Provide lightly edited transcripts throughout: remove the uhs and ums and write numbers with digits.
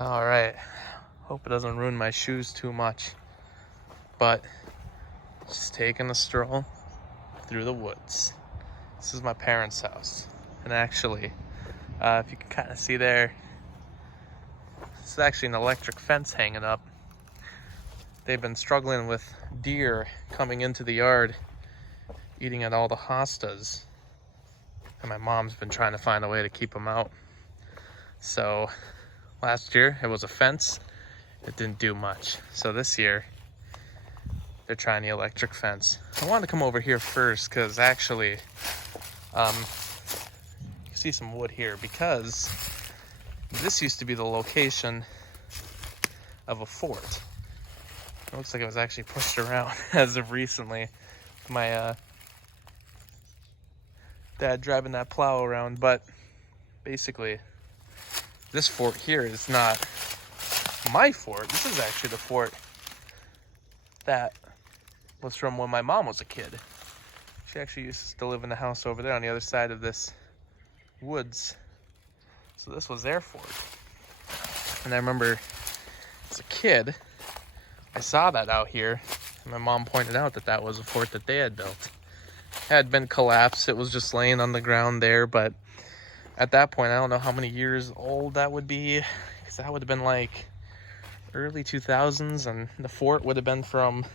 All right, hope it doesn't ruin my shoes too much, but just taking a stroll through the woods. This is my parents' house, and actually, if you can kind of see there, this is actually an electric fence hanging up. They've been struggling with deer coming into the yard, eating at all the hostas, and my mom's been trying to find a way to keep them out. So last year it was a fence. It didn't do much. So this year they're trying the electric fence. I wanted to come over here first because actually, you can see some wood here because this used to be the location of a fort. It looks like it was actually pushed around as of recently. My dad driving that plow around, but basically this fort here is not my fort. This is actually the fort that was from when my mom was a kid. She actually used to live in the house over there on the other side of this woods. So this was their fort. And I remember as a kid, I saw that out here, and my mom pointed out that that was a fort that they had built. It had been collapsed. It was just laying on the ground there, but at that point, I don't know how many years old that would be, because that would have been like early 2000s, and the fort would have been from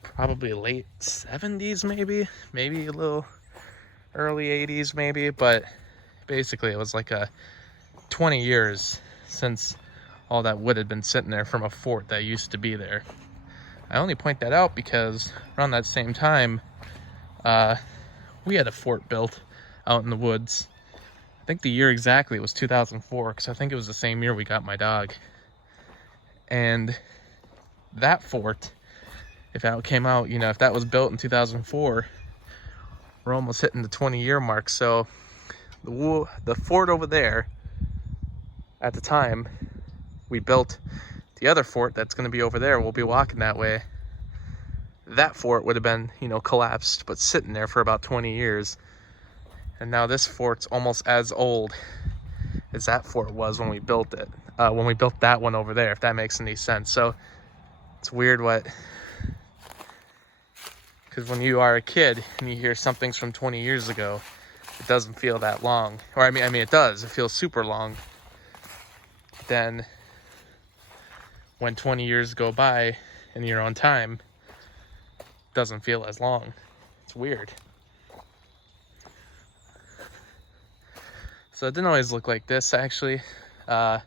probably late 70s, maybe a little early 80s maybe, but basically it was like 20 years since all that wood had been sitting there from a fort that used to be there. I only point that out because around that same time, we had a fort built out in the woods. I think the year exactly was 2004, because I think it was the same year we got my dog. And that fort, if that came out, if that was built in 2004, we're almost hitting the 20-year mark. So the fort over there, at the time, we built the other fort that's going to be over there. We'll be walking that way. That fort would have been, collapsed, but sitting there for about 20 years. And now this fort's almost as old as that fort was when we built it. When we built that one over there, if that makes any sense. So it's weird because when you are a kid and you hear something's from 20 years ago, it doesn't feel that long. Or I mean it does. It feels super long. Then when 20 years go by in your own time, it doesn't feel as long. It's weird. So it didn't always look like this, actually. You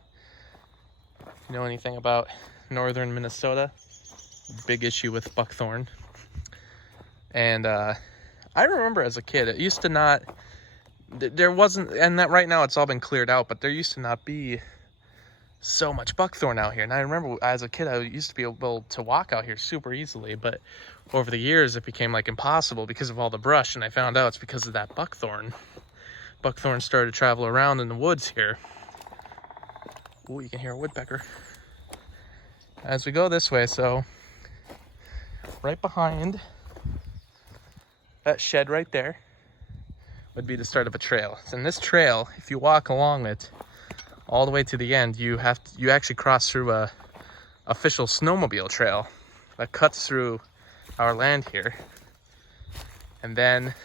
know anything about northern Minnesota? Big issue with buckthorn. And I remember as a kid, it used to not, there wasn't, and that right now it's all been cleared out, but there used to not be so much buckthorn out here. And I remember as a kid, I used to be able to walk out here super easily, but over the years it became like impossible because of all the brush, and I found out it's because of that buckthorn. Buckthorn started to travel around in the woods here. Ooh, you can hear a woodpecker. As we go this way, so right behind that shed right there would be the start of a trail. And this trail, if you walk along it all the way to the end, you actually cross through a official snowmobile trail that cuts through our land here. And then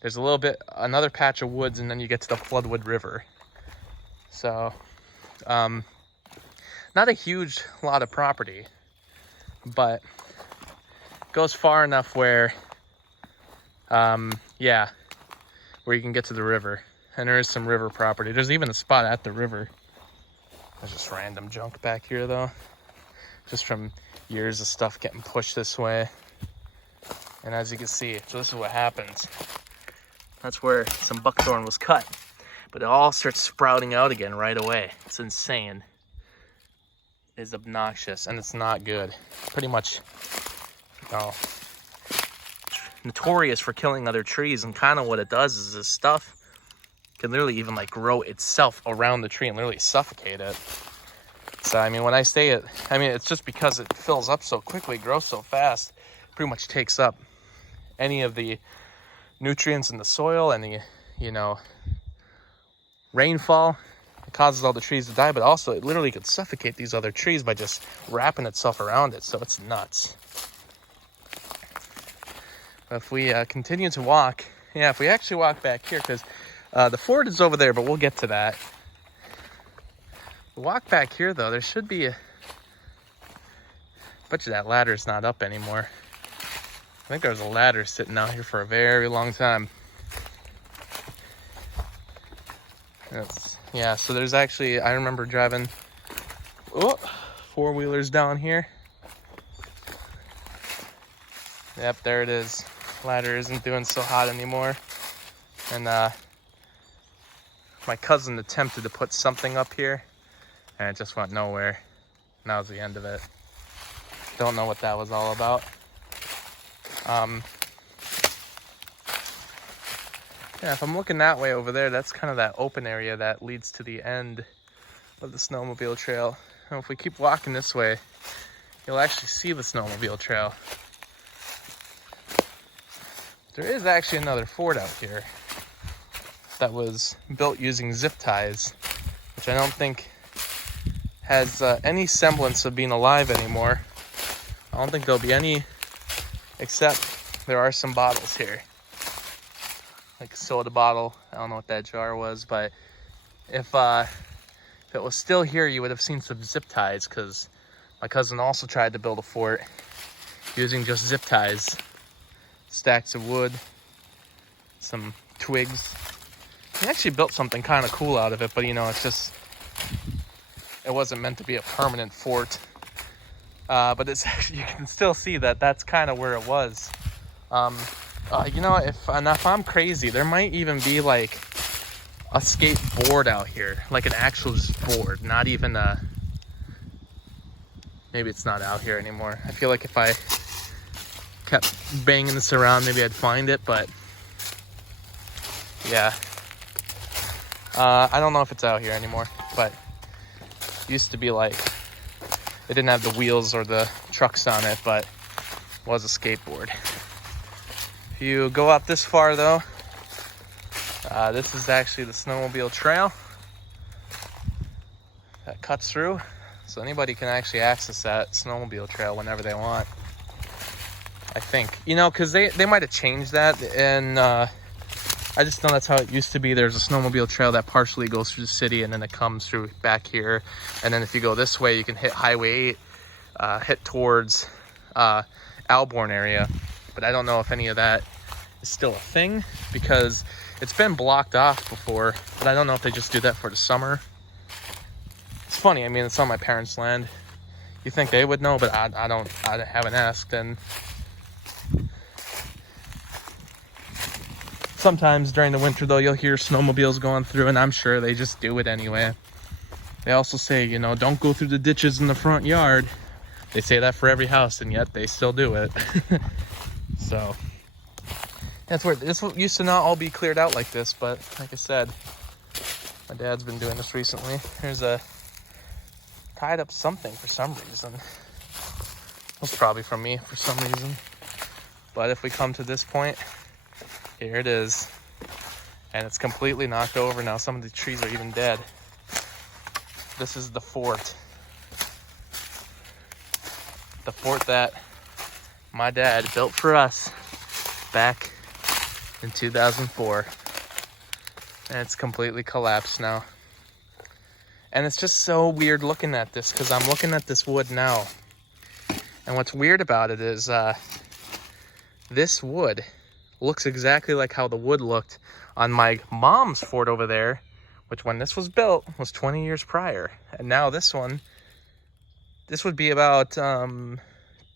there's another patch of woods, and then you get to the Floodwood River. So, not a huge lot of property, but goes far enough where, where you can get to the river. And there is some river property. There's even a spot at the river. There's just random junk back here, though. Just from years of stuff getting pushed this way. And as you can see, so this is what happens. That's where some buckthorn was cut. But it all starts sprouting out again right away. It's insane. It's obnoxious, and it's not good. Pretty much, notorious for killing other trees, and kind of what it does is this stuff can literally even like grow itself around the tree and literally suffocate it. So, I mean, when I say it, it's just because it fills up so quickly, grows so fast, pretty much takes up any of the nutrients in the soil, and the, rainfall. It causes all the trees to die, but also it literally could suffocate these other trees by just wrapping itself around it. So it's nuts. But if we continue to walk, yeah, if we actually walk back here, because the fort is over there, but we'll get to that. Walk back here, though, there should be a... bet you that ladder's not up anymore. I think there was a ladder sitting out here for a very long time. Yeah, so there's actually, I remember driving four-wheelers down here. Yep, there it is. Ladder isn't doing so hot anymore. And my cousin attempted to put something up here, and it just went nowhere. And that was the end of it. Don't know what that was all about. Yeah, if I'm looking that way over there, that's kind of that open area that leads to the end of the snowmobile trail. And if we keep walking this way, you'll actually see the snowmobile trail. There is actually another fort out here that was built using zip ties, which I don't think has any semblance of being alive anymore. I don't think there'll be any, except there are some bottles here. Like a soda bottle. I don't know what that jar was, but if it was still here, you would have seen some zip ties, because my cousin also tried to build a fort using just zip ties. Stacks of wood, some twigs. He actually built something kind of cool out of it, but you know, it wasn't meant to be a permanent fort. But it's actually, you can still see that that's kind of where it was. You know, if I'm crazy, there might even be like a skateboard out here, like an actual board, not even a, maybe it's not out here anymore. I feel like if I kept banging this around, maybe I'd find it, but yeah. I don't know if it's out here anymore, but it used to be like, it didn't have the wheels or the trucks on it, but it was a skateboard. If you go up this far, though, this is actually the snowmobile trail that cuts through. So anybody can actually access that snowmobile trail whenever they want, I think. You know, because they might have changed that, and I just know that's how it used to be. There's a snowmobile trail that partially goes through the city, and then it comes through back here. And then if you go this way, you can hit Highway 8, hit towards Alborn area. But I don't know if any of that is still a thing, because it's been blocked off before, but I don't know if they just do that for the summer. It's funny, I mean, it's on my parents' land. You think they would know, but I haven't asked. And sometimes during the winter, though, you'll hear snowmobiles going through, and I'm sure they just do it anyway. They also say, you know, don't go through the ditches in the front yard. They say that for every house, and yet they still do it. So that's weird. This used to not all be cleared out like this, but like I said, my dad's been doing this recently. There's a tied up something for some reason. It was probably from me for some reason. But if we come to this point, here it is. And it's completely knocked over now. Some of the trees are even dead. This is the fort. The fort that my dad built for us back in 2004. And it's completely collapsed now. And it's just so weird looking at this, because I'm looking at this wood now. And what's weird about it is this wood looks exactly like how the wood looked on my mom's fort over there, which when this was built was 20 years prior. And now this one, this would be about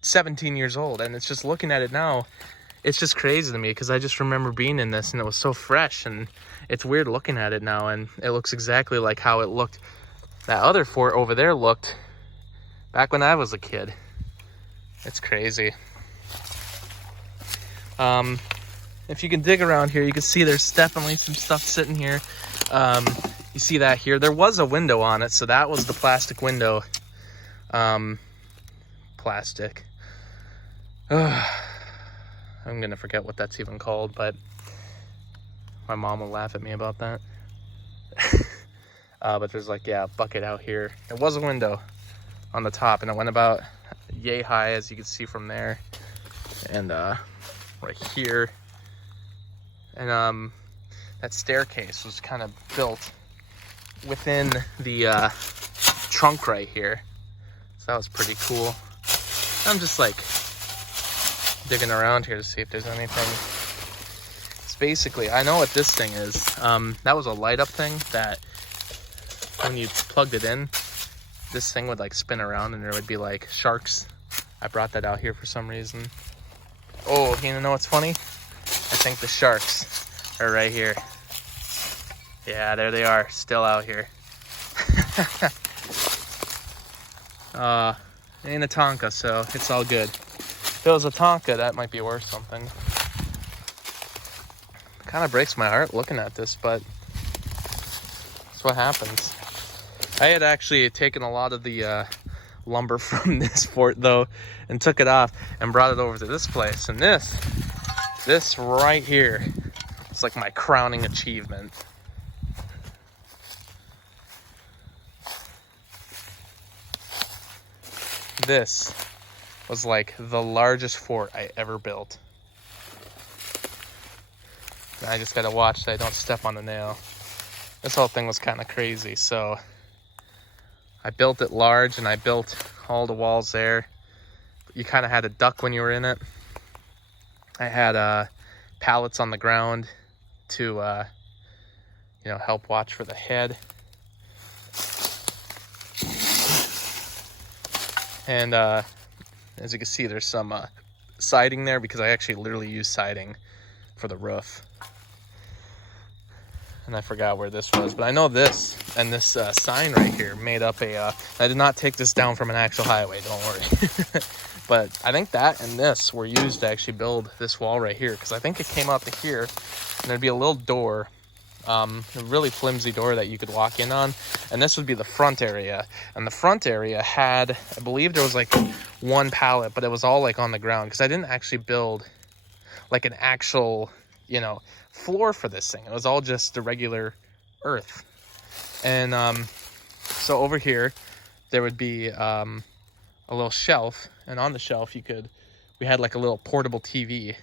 17 years old. And it's just looking at it now, it's just crazy to me, because I just remember being in this and it was so fresh. And it's weird looking at it now, and it looks exactly like how it looked, that other fort over there looked back when I was a kid. It's crazy. If you can dig around here, you can see there's definitely some stuff sitting here. You see that here? There was a window on it, so that was the plastic window. Plastic. I'm gonna forget what that's even called, but my mom will laugh at me about that. But there's like, yeah, a bucket out here. There was a window on the top, and it went about yay high, as you can see from there, and right here. And that staircase was kind of built within the trunk right here, so that was pretty cool. I'm just like digging around here to see if there's anything. It's basically, I know what this thing is. That was a light up thing that when you plugged it in, this thing would like spin around and there would be like sharks. I brought that out here for some reason. Oh, you know what's funny? I think the sharks are right here. Yeah, there they are, still out here. It ain't a Tonka, so it's all good. If it was a Tonka, that might be worth something. Kind of breaks my heart looking at this, but that's what happens. I had actually taken a lot of the lumber from this fort though and took it off and brought it over to this place, and this right here is like my crowning achievement. This was like the largest fort I ever built. And I just gotta watch that I don't step on a nail. This whole thing was kind of crazy, so I built it large and I built all the walls there. You kind of had to duck when you were in it. I had pallets on the ground to help watch for the head. And as you can see, there's some siding there because I actually literally used siding for the roof. And I forgot where this was, but I know this and this sign right here made up a, I did not take this down from an actual highway, don't worry. But I think that and this were used to actually build this wall right here, because I think it came out to here and there'd be a little door, a really flimsy door that you could walk in on, and this would be the front area. And the front area had, I believe there was like one pallet, but it was all like on the ground because I didn't actually build like an actual, floor for this thing. It was all just the regular earth. And so over here there would be a little shelf, and on the shelf we had like a little portable TV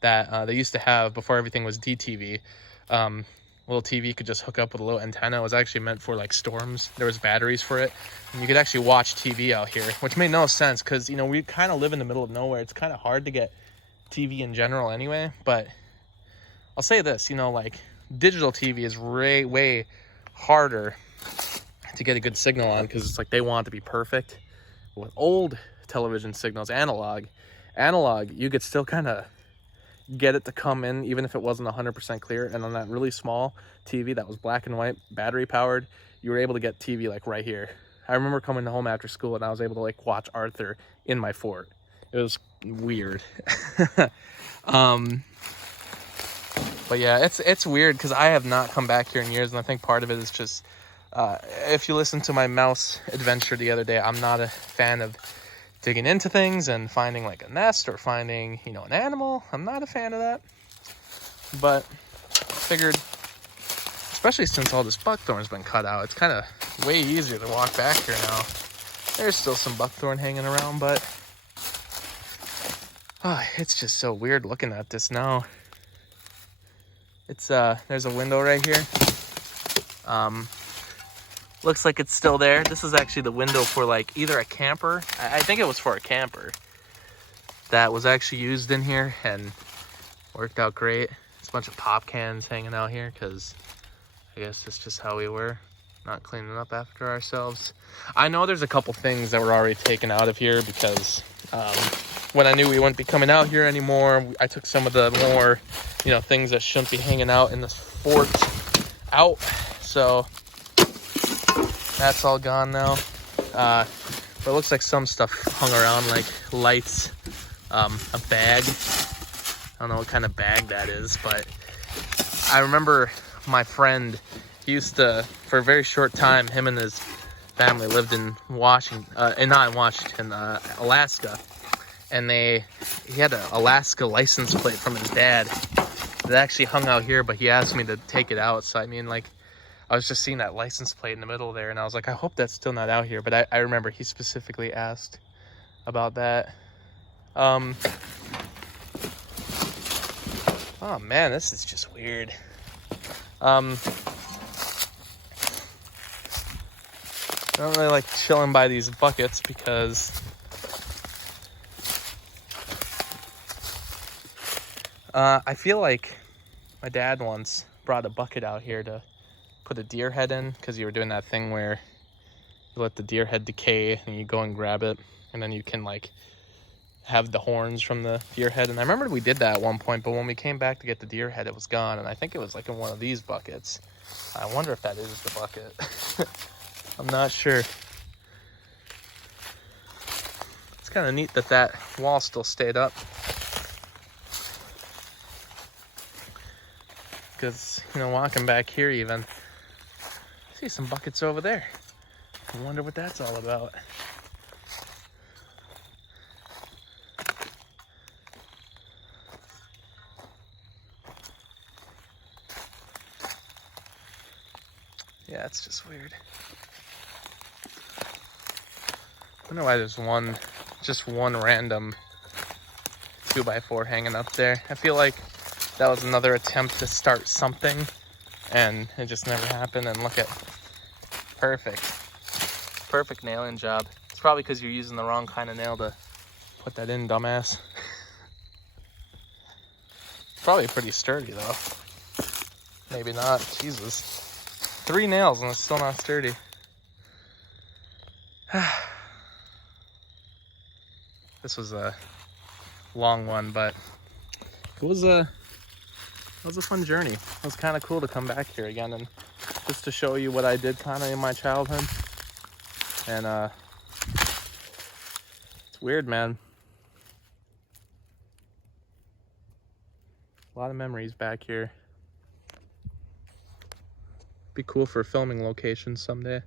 that they used to have before everything was DTV. Little TV could just hook up with a little antenna. It was actually meant for like storms. There was batteries for it, and you could actually watch TV out here, which made no sense because we kind of live in the middle of nowhere. It's kind of hard to get TV in general anyway. But I'll say this, like digital TV is way harder to get a good signal on because it's like they want it to be perfect. With old television signals, analog, you could still kind of get it to come in even if it wasn't 100% clear. And on that really small TV that was black and white, battery powered, you were able to get TV like right here. I remember coming home after school and I was able to like watch Arthur in my fort. It was weird. But yeah, it's weird because I have not come back here in years, and I think part of it is just if you listen to my mouse adventure the other day, I'm not a fan of digging into things and finding like a nest or finding an animal. I'm not a fan of that, but I figured, especially since all this buckthorn's been cut out, it's kind of way easier to walk back here now. There's still some buckthorn hanging around, but it's just so weird looking at this now. It's there's a window right here. Looks like it's still there. This is actually the window for like either a camper. I think it was for a camper that was actually used in here and worked out great. It's a bunch of pop cans hanging out here because I guess it's just how we were, not cleaning up after ourselves. I know there's a couple things that were already taken out of here because when I knew we wouldn't be coming out here anymore, I took some of the more, things that shouldn't be hanging out in this fort out. So that's all gone now. But it looks like some stuff hung around, like lights, a bag. I don't know what kind of bag that is, but I remember my friend, he used to, for a very short time, him and his family lived in Alaska. And he had an Alaska license plate from his dad that actually hung out here, but he asked me to take it out. So I mean, like, I was just seeing that license plate in the middle there, and I was like, I hope that's still not out here. But I remember he specifically asked about that. Oh man, this is just weird. I don't really like chilling by these buckets because I feel like my dad once brought a bucket out here to put a deer head in, because you were doing that thing where you let the deer head decay and you go and grab it, and then you can like have the horns from the deer head. And I remember we did that at one point, but when we came back to get the deer head, it was gone. And I think it was like in one of these buckets. I wonder if that is the bucket. I'm not sure. It's kind of neat that that wall still stayed up, because, you know, walking back here even, I see some buckets over there. I wonder what that's all about. Yeah, it's just weird. I wonder why there's just one random 2x4 hanging up there. I feel like that was another attempt to start something, and it just never happened. And look at, perfect nailing job. It's probably because you're using the wrong kind of nail to put that in, dumbass. It's probably pretty sturdy though. Maybe not. Jesus, 3 nails and it's still not sturdy. This was a long one, but it was a fun journey. It was kind of cool to come back here again and just to show you what I did kind of in my childhood. And it's weird, man. A lot of memories back here. Be cool for filming locations someday.